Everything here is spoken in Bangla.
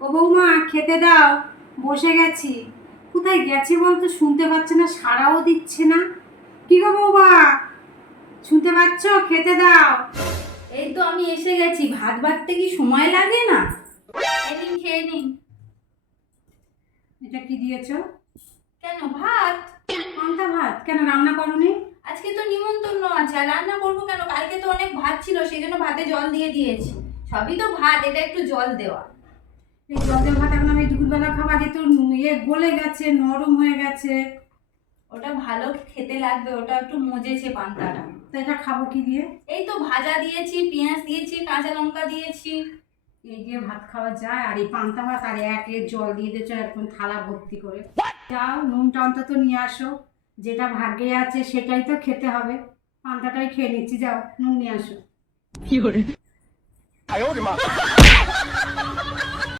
ও বৌমা খেতে দাও, বসে গেছি। কোথায় গেছে বলতো, শুনতে পাচ্ছে না, সাড়াও দিচ্ছে না। কি গো বৌমা, শুনতে পাচ্ছ? খেতে দাও। এই তো আমি এসে গেছি। ভাত বাড়তে কি সময় লাগে না? এই নিন, খেয়ে নিন। এটা কি দিয়েছো? কেন ভাত? পান্তা ভাত কেন, রান্না করনি? আজকে তো নিমন্ত্রণ আছে, আর রান্না করবো কেন? কালকে তো অনেক ভাত ছিল, সেই জন্য ভাতে জল দিয়ে দিয়েছি। সবই তো ভাত, এটা একটু জল দেওয়া। এই জল দেওয়া ভাত এখন আমি দুপুরবেলা খাবার, যে তো গলে গেছে, নরম হয়ে গেছে। ওটা ভালো খেতে লাগবে, ওটা একটু মজেছে পান্তাটা। তো এটা খাবো কি দিয়ে? এই তো ভাজা দিয়েছি, পেঁয়াজ দিয়েছি, কাঁচা লঙ্কা দিয়েছি। এই দিয়ে ভাত খাওয়া যায়? আর এই পান্তা ভাত আর জল দিয়ে দিয়েছো একদম থালা ভর্তি করে। যাও, নুনটা অন্তত নিয়ে আসো। যেটা ভাগ্যে আছে সেটাই তো খেতে হবে। পান্তাটাই খেয়ে নিচ্ছি, যাও নুন নিয়ে আসো। 有人，哎呦我的妈！